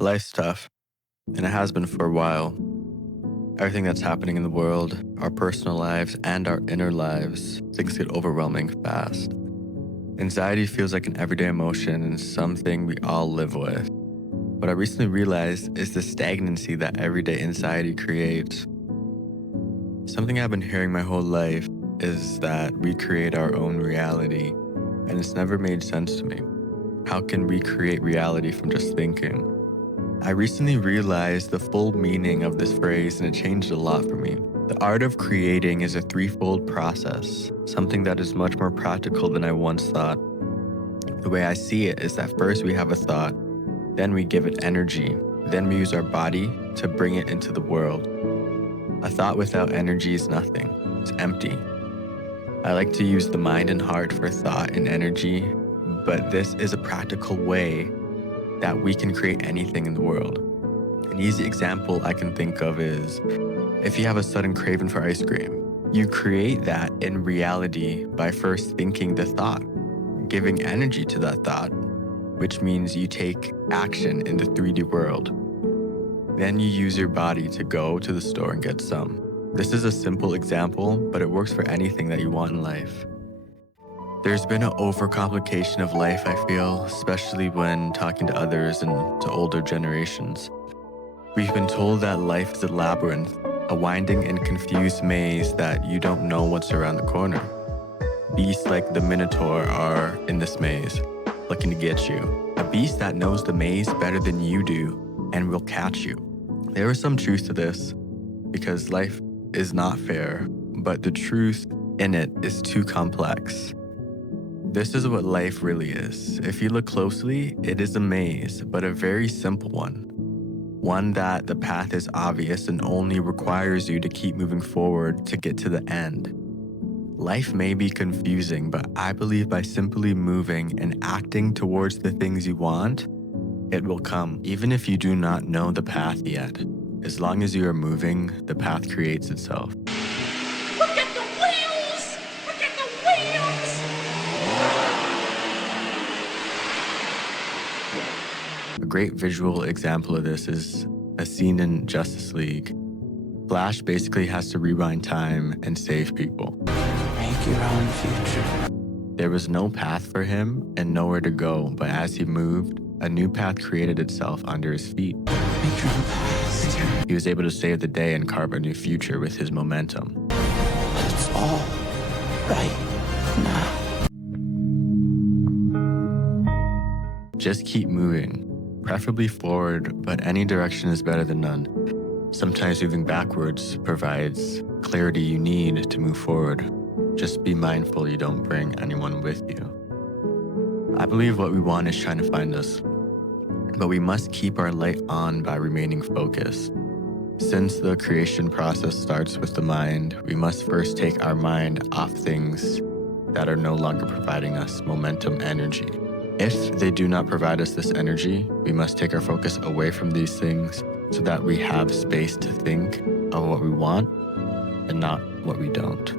Life's tough, and it has been for a while. Everything that's happening in the world, our personal lives, and our inner lives, things get overwhelming fast. Anxiety feels like an everyday emotion and something we all live with. What I recently realized is the stagnancy that everyday anxiety creates. Something I've been hearing my whole life is that we create our own reality, and it's never made sense to me. How can we create reality from just thinking? I recently realized the full meaning of this phrase, and it changed a lot for me. The art of creating is a threefold process, something that is much more practical than I once thought. The way I see it is that first we have a thought, then we give it energy, then we use our body to bring it into the world. A thought without energy is nothing, it's empty. I like to use the mind and heart for thought and energy, but this is a practical way that we can create anything in the world. An easy example I can think of is if you have a sudden craving for ice cream, you create that in reality by first thinking the thought, giving energy to that thought, which means you take action in the 3D world. Then you use your body to go to the store and get some. This is a simple example, but it works for anything that you want in life. There's been an overcomplication of life, I feel, especially when talking to others and to older generations. We've been told that life is a labyrinth, a winding and confused maze that you don't know what's around the corner. Beasts like the Minotaur are in this maze, looking to get you. A beast that knows the maze better than you do and will catch you. There is some truth to this, because life is not fair, but the truth in it is too complex. This is what life really is. If you look closely, it is a maze, but a very simple one. One that the path is obvious and only requires you to keep moving forward to get to the end. Life may be confusing, but I believe by simply moving and acting towards the things you want, it will come, even if you do not know the path yet. As long as you are moving, the path creates itself. Look at the wheels! Look at the wheels! A great visual example of this is a scene in Justice League. Flash basically has to rewind time and save people. Make your own future. There was no path for him and nowhere to go, but as he moved, a new path created itself under his feet. Make your own past. He was able to save the day and carve a new future with his momentum. It's all right now. Just keep moving, preferably forward, but any direction is better than none. Sometimes moving backwards provides clarity you need to move forward. Just be mindful you don't bring anyone with you. I believe what we want is trying to find us, but we must keep our light on by remaining focused. Since the creation process starts with the mind, we must first take our mind off things that are no longer providing us momentum energy. If they do not provide us this energy, we must take our focus away from these things so that we have space to think of what we want and not what we don't.